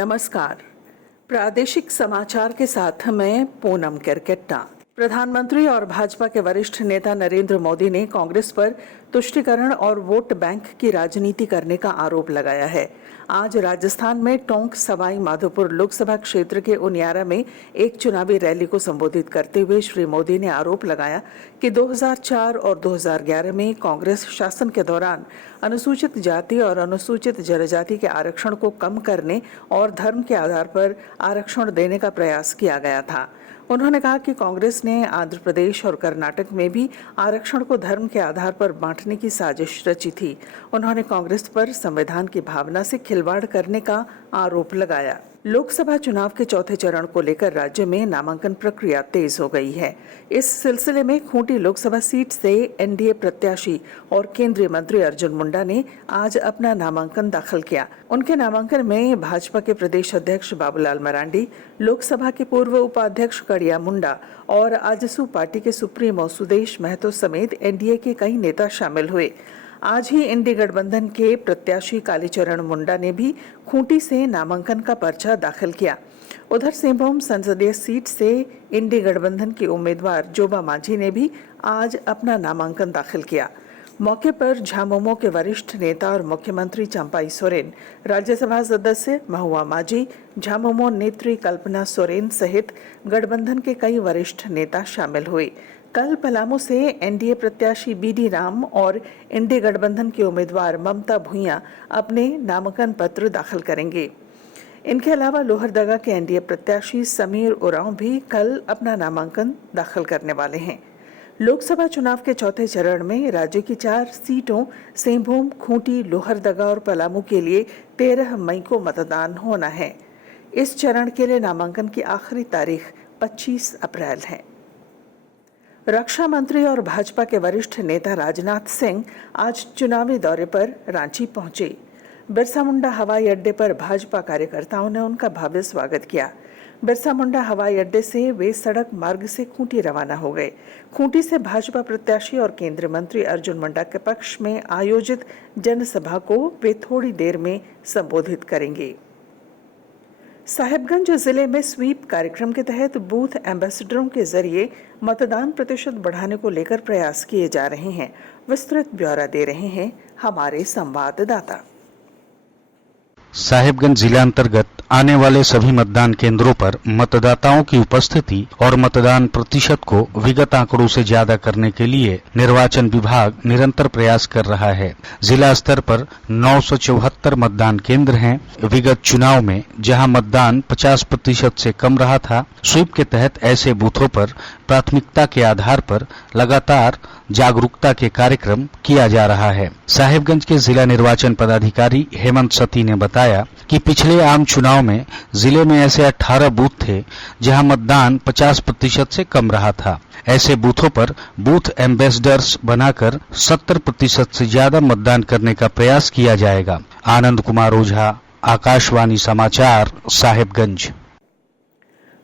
नमस्कार। प्रादेशिक समाचार के साथ मैं पूनम केरकेट्टा। प्रधानमंत्री और भाजपा के वरिष्ठ नेता नरेंद्र मोदी ने कांग्रेस पर तुष्टीकरण और वोट बैंक की राजनीति करने का आरोप लगाया है। आज राजस्थान में टोंक सवाई माधोपुर लोकसभा क्षेत्र के उनियारा में एक चुनावी रैली को संबोधित करते हुए श्री मोदी ने आरोप लगाया कि 2004 और 2011 में कांग्रेस शासन के दौरान अनुसूचित जाति और अनुसूचित जनजाति के आरक्षण को कम करने और धर्म के आधार पर आरक्षण देने का प्रयास किया गया था। उन्होंने कहा कि कांग्रेस ने आंध्र प्रदेश और कर्नाटक में भी आरक्षण को धर्म के आधार पर बांटने की साजिश रची थी। उन्होंने कांग्रेस पर संविधान की भावना से खिलवाड़ करने का आरोप लगाया। लोकसभा चुनाव के चौथे चरण को लेकर राज्य में नामांकन प्रक्रिया तेज हो गई है। इस सिलसिले में खूंटी लोकसभा सीट से एनडीए प्रत्याशी और केंद्रीय मंत्री अर्जुन मुंडा ने आज अपना नामांकन दाखिल किया। उनके नामांकन में भाजपा के प्रदेश अध्यक्ष बाबूलाल मरांडी, लोकसभा के पूर्व उपाध्यक्ष कड़िया मुंडा और आजसू पार्टी के सुप्रीमो सुदेश महतो समेत एनडीए के कई नेता शामिल हुए। आज ही इंडी गठबंधन के प्रत्याशी कालीचरण मुंडा ने भी खूंटी से नामांकन का पर्चा दाखिल किया। उधर सिंहभूम संसदीय सीट से इंडी गठबंधन की उम्मीदवार जोबा मांझी ने भी आज अपना नामांकन दाखिल किया। मौके पर झामुमो के वरिष्ठ नेता और मुख्यमंत्री चंपाई सोरेन, राज्यसभा सदस्य महुआ माझी, झामुमो नेत्री कल्पना सोरेन सहित गठबंधन के कई वरिष्ठ नेता शामिल हुए। कल पलामू से एनडीए प्रत्याशी बीडी राम और इंडी गठबंधन के उम्मीदवार ममता भुइयां अपने नामांकन पत्र दाखिल करेंगे। इनके अलावा लोहरदगा के एनडीए प्रत्याशी समीर उरांव भी कल अपना नामांकन दाखिल करने वाले हैं। लोकसभा चुनाव के चौथे चरण में राज्य की 4 सीटों सिंहभूम, खूंटी, लोहरदगा और पलामू के लिए 13 मई को मतदान होना है। इस चरण के लिए नामांकन की आखिरी तारीख 25 अप्रैल है। रक्षा मंत्री और भाजपा के वरिष्ठ नेता राजनाथ सिंह आज चुनावी दौरे पर रांची पहुंचे। बिरसा मुंडा हवाई अड्डे पर भाजपा कार्यकर्ताओं ने उनका भव्य स्वागत किया। बिरसा मुंडा हवाई अड्डे से वे सड़क मार्ग से खूंटी रवाना हो गए। खूंटी से भाजपा प्रत्याशी और केंद्रीय मंत्री अर्जुन मुंडा के पक्ष में आयोजित जनसभा को वे थोड़ी देर में संबोधित करेंगे। साहिबगंज जिले में स्वीप कार्यक्रम के तहत बूथ एम्बेसडरों के जरिए मतदान प्रतिशत बढ़ाने को लेकर प्रयास किए जा रहे हैं। विस्तृत ब्यौरा दे रहे हैं हमारे संवाददाता। साहिबगंज जिला अंतर्गत आने वाले सभी मतदान केंद्रों पर मतदाताओं की उपस्थिति और मतदान प्रतिशत को विगत आंकड़ों से ज्यादा करने के लिए निर्वाचन विभाग निरंतर प्रयास कर रहा है। जिला स्तर पर 974 मतदान केंद्र हैं। विगत चुनाव में जहां मतदान 50% से कम रहा था, स्वीप के तहत ऐसे बूथों पर प्राथमिकता के आधार पर लगातार जागरूकता के कार्यक्रम किया जा रहा है। साहिबगंज के जिला निर्वाचन पदाधिकारी हेमंत सती ने बताया कि पिछले आम चुनाव में जिले में ऐसे 18 बूथ थे जहां मतदान 50% से कम रहा था। ऐसे बूथों पर बूथ एम्बेसडर्स बनाकर 70% से ज्यादा मतदान करने का प्रयास किया जाएगा। आनंद कुमार ओझा, आकाशवाणी समाचार, साहिबगंज।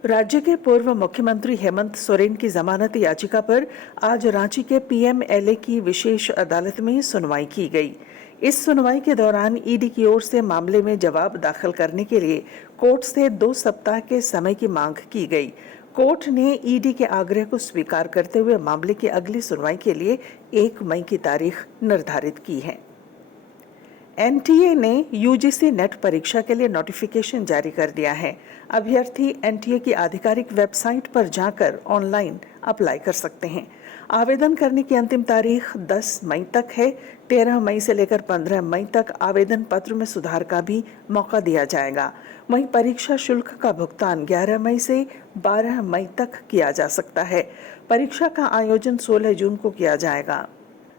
राज्य के पूर्व मुख्यमंत्री हेमंत सोरेन की जमानत याचिका पर आज रांची के पीएमएलए की विशेष अदालत में सुनवाई की गई। इस सुनवाई के दौरान ईडी की ओर से मामले में जवाब दाखिल करने के लिए कोर्ट से 2 सप्ताह के समय की मांग की गई। कोर्ट ने ईडी के आग्रह को स्वीकार करते हुए मामले की अगली सुनवाई के लिए 1 मई की तारीख निर्धारित की है। एनटीए ने यूजीसी नेट परीक्षा के लिए नोटिफिकेशन जारी कर दिया है। अभ्यर्थी एनटीए की आधिकारिक वेबसाइट पर जाकर ऑनलाइन अप्लाई कर सकते हैं। आवेदन करने की अंतिम तारीख 10 मई तक है। 13 मई से लेकर 15 मई तक आवेदन पत्र में सुधार का भी मौका दिया जाएगा। वहीं परीक्षा शुल्क का भुगतान 11 मई से 12 मई तक किया जा सकता है। परीक्षा का आयोजन 16 जून को किया जाएगा।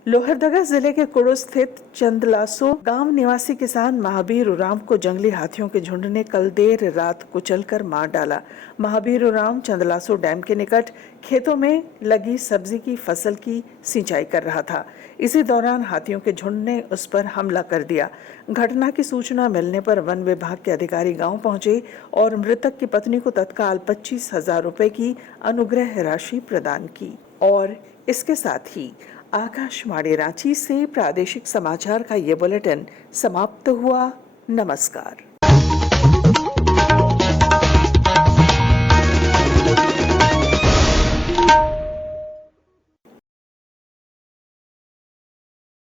लोहरदगा जिले के कुड़ू स्थित चंदलासो गांव निवासी किसान महावीर उरांव को जंगली हाथियों के झुंड ने कल देर रात कुचलकर मार डाला। महावीर उरांव चंदलासो डैम के निकट खेतों में लगी सब्जी की फसल की सिंचाई कर रहा था। इसी दौरान हाथियों के झुंड ने उस पर हमला कर दिया। घटना की सूचना मिलने पर वन विभाग के अधिकारी गांव पहुंचे और मृतक की पत्नी को तत्काल 25,000 रुपए की अनुग्रह राशि प्रदान की। और इसके साथ ही आकाशवाणी रांची से प्रादेशिक समाचार का ये बुलेटिन समाप्त हुआ। नमस्कार।